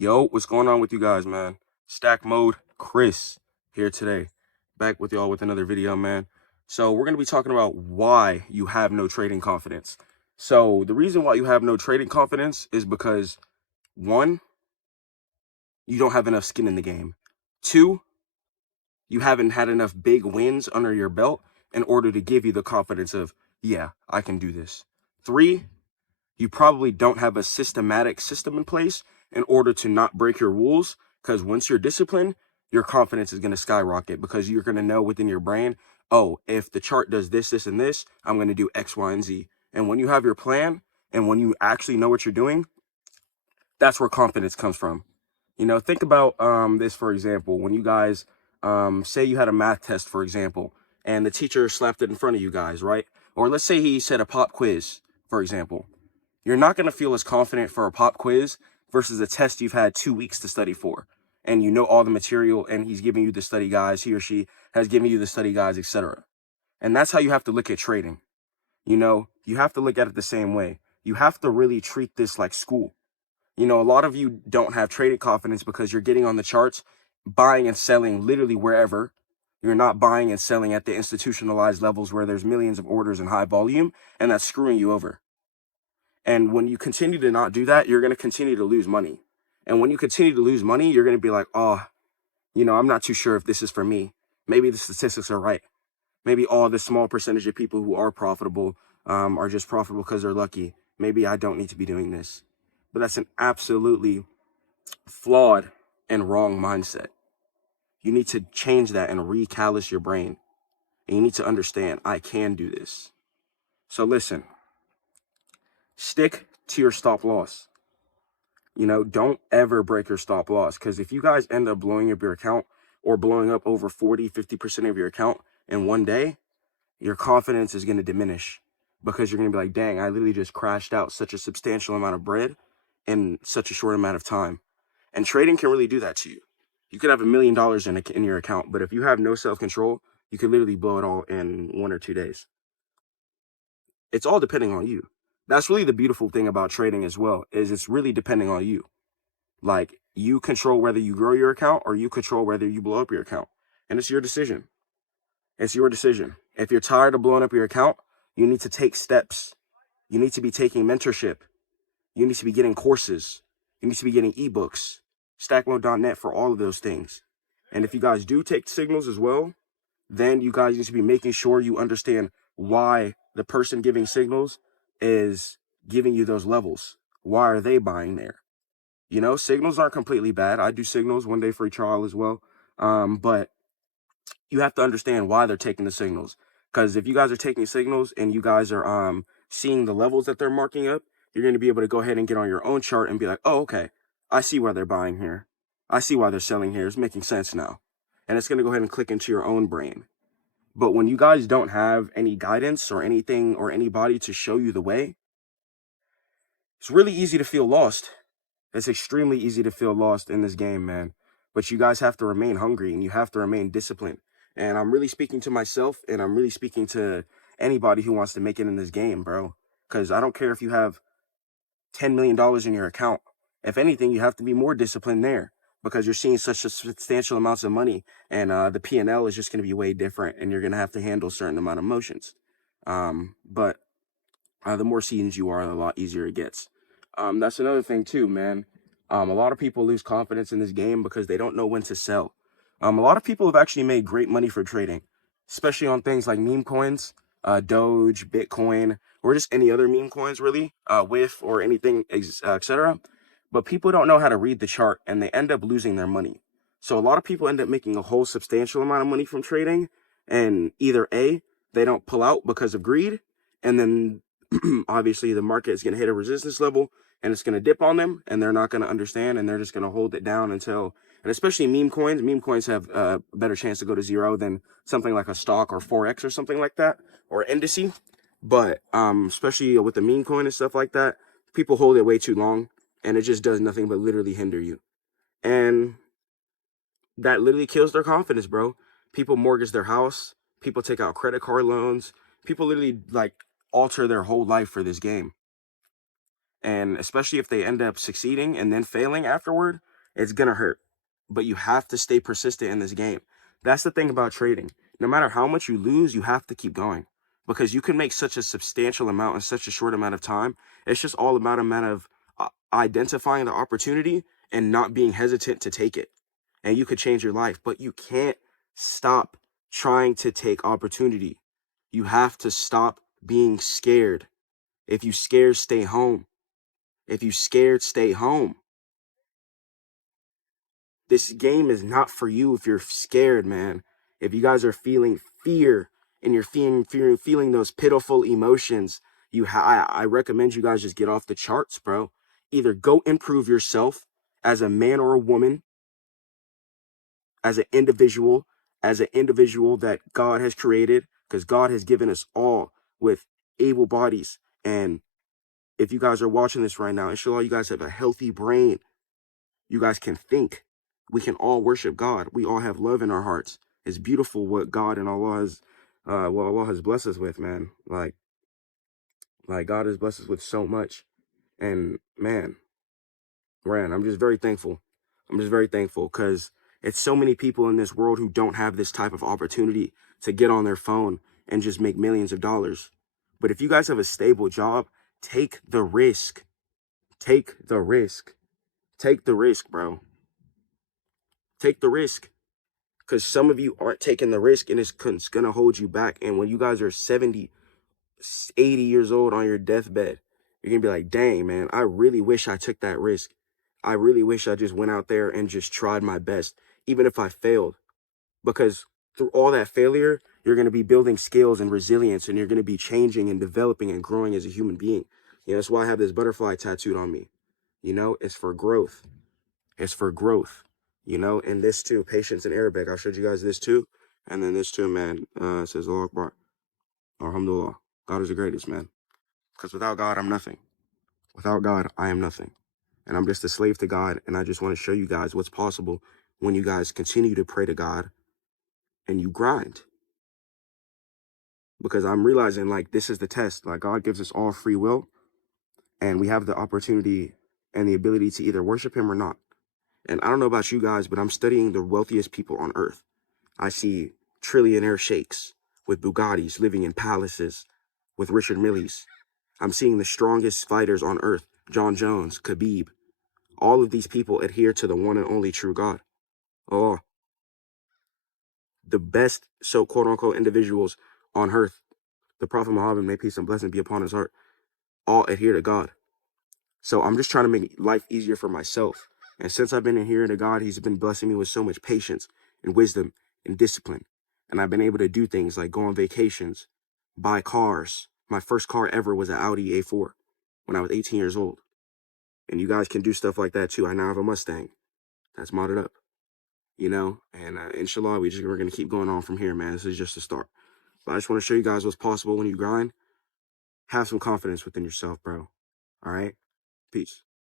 Yo, what's going on with you guys, man? Stack Mode Chris here today. Back with y'all with another video, man. So we're going to be talking about why you have no trading confidence. So the reason why you have no trading confidence is because, one, you don't have enough skin in the game. Two, you haven't had enough big wins under your belt in order to give you the confidence of, yeah, I can do this. Three, you probably don't have a systematic system in place in order to not break your rules, because once you're disciplined, your confidence is going to skyrocket because you're going to know within your brain, oh, if the chart does this, this, and this, I'm going to do X, Y, and Z. And when you have your plan and when you actually know what you're doing, that's where confidence comes from. You know, think about this, for example, when you guys say you had a math test, for example, and the teacher slapped it in front of you guys, right? Or let's say he said a pop quiz, for example. You're not going to feel as confident for a pop quiz versus a test you've had 2 weeks to study for. And you know all the material, and he's giving you the study guides, he or she has given you the study guides, etc. And that's how you have to look at trading. You know, you have to look at it the same way. You have to really treat this like school. You know, a lot of you don't have trading confidence because you're getting on the charts, buying and selling literally wherever. You're not buying and selling at the institutionalized levels where there's millions of orders and high volume, and that's screwing you over. And when you continue to not do that, you're going to continue to lose money. And when you continue to lose money, you're going to be like, oh, you know, I'm not too sure if this is for me. Maybe the statistics are right. Maybe all the small percentage of people who are profitable are just profitable because they're lucky. Maybe I don't need to be doing this. But that's an absolutely flawed and wrong mindset. You need to change that and recallus your brain. And you need to understand, I can do this. So listen, stick to your stop loss. You know, don't ever break your stop loss, because if you guys end up blowing up your account or blowing up over 40-50% of your account in one day, your confidence is going to diminish because you're going to be like, dang, I literally just crashed out such a substantial amount of bread in such a short amount of time. And trading can really do that to you. You could have $1 million in your account, but if you have no self-control, you could literally blow it all in 1 or 2 days. It's all depending on you. That's really the beautiful thing about trading as well, is it's really depending on you. Like, you control whether you grow your account or you control whether you blow up your account. And it's your decision. It's your decision. If you're tired of blowing up your account, you need to take steps. You need to be taking mentorship. You need to be getting courses. You need to be getting ebooks. StackMode.net for all of those things. And if you guys do take signals as well, then you guys need to be making sure you understand why the person giving signals is giving you those levels. Why are they buying there? You know, signals aren't completely bad. I do signals, 1 day free trial as well. But you have to understand why they're taking the signals. Because if you guys are taking signals and you guys are seeing the levels that they're marking up, you're going to be able to go ahead and get on your own chart and be like, oh, okay, I see why they're buying here. I see why they're selling here. It's making sense now. And it's going to go ahead and click into your own brain. But when you guys don't have any guidance or anything or anybody to show you the way, it's really easy to feel lost. It's extremely easy to feel lost in this game, man. But you guys have to remain hungry and you have to remain disciplined. And I'm really speaking to myself, and I'm really speaking to anybody who wants to make it in this game, bro. Because I don't care if you have $10 million in your account. If anything, you have to be more disciplined there because you're seeing such a substantial amounts of money, and the P&L is just going to be way different, and you're going to have to handle a certain amount of emotions. But the more seasons you are, the lot easier it gets. That's another thing too, man. A lot of people lose confidence in this game because they don't know when to sell. A lot of people have actually made great money for trading, especially on things like meme coins, Doge, Bitcoin, or just any other meme coins, really, WIF or anything, etc. But people don't know how to read the chart, and they end up losing their money. So a lot of people end up making a whole substantial amount of money from trading, and either A, they don't pull out because of greed, and then obviously the market is going to hit a resistance level and it's going to dip on them, and they're not going to understand, and they're just going to hold it down until, and especially meme coins have a better chance to go to zero than something like a stock or forex or something like that, or indice. But especially with the meme coin and stuff like that, people hold it way too long, and it just does nothing but literally hinder you. And that literally kills their confidence, bro. People mortgage their house, people take out credit card loans, people literally like alter their whole life for this game. And especially if they end up succeeding and then failing afterward, It's gonna hurt, but you have to stay persistent in this game. That's the thing about trading. No matter how much you lose, you have to keep going, because you can make such a substantial amount in such a short amount of time. It's just all about a matter of identifying the opportunity and not being hesitant to take it. And you could change your life, but you can't stop trying to take opportunity. You have to stop being scared. If you scared, stay home. If you scared, stay home. This game is not for you if you're scared, man. If you guys are feeling fear and you're feeling those pitiful emotions, I recommend you guys just get off the charts, bro. Either go improve yourself as a man or a woman, as an individual, that God has created, because God has given us all with able bodies. And if you guys are watching this right now, inshallah, you guys have a healthy brain. You guys can think. We can all worship God. We all have love in our hearts. It's beautiful what God and Allah has blessed us with, man. Like God has blessed us with so much. And man, Rand, I'm just very thankful. I'm just very thankful, because it's so many people in this world who don't have this type of opportunity to get on their phone and just make millions of dollars. But if you guys have a stable job, take the risk. Take the risk. Take the risk, bro. Take the risk. Because some of you aren't taking the risk, and it's going to hold you back. And when you guys are 70, 80 years old on your deathbed, you're going to be like, dang, man, I really wish I took that risk. I really wish I just went out there and just tried my best, even if I failed. Because through all that failure, you're going to be building skills and resilience, and you're going to be changing and developing and growing as a human being. You know, that's why I have this butterfly tattooed on me. You know, it's for growth. It's for growth. You know, and this too, patience in Arabic. I showed you guys this too. And then this too, man, it says Al-Baqarah. Alhamdulillah. God is the greatest, man. Because without God, I'm nothing. Without God, I am nothing. And I'm just a slave to God. And I just want to show you guys what's possible when you guys continue to pray to God and you grind. Because I'm realizing, like, this is the test. Like, God gives us all free will, and we have the opportunity and the ability to either worship him or not. And I don't know about you guys, but I'm studying the wealthiest people on earth. I see trillionaire sheikhs with Bugattis living in palaces with Richard Milles. I'm seeing the strongest fighters on earth, John Jones, Khabib. All of these people adhere to the one and only true God. Oh, the best, so quote unquote, individuals on earth, the Prophet Muhammad, may peace and blessing be upon his heart, all adhere to God. So I'm just trying to make life easier for myself. And since I've been adhering to God, he's been blessing me with so much patience and wisdom and discipline. And I've been able to do things like go on vacations, buy cars. My first car ever was an Audi A4 when I was 18 years old. And you guys can do stuff like that too. I now have a Mustang that's modded up, you know, and inshallah, we're going to keep going on from here, man. This is just a start. But I just want to show you guys what's possible when you grind. Have some confidence within yourself, bro. All right? Peace.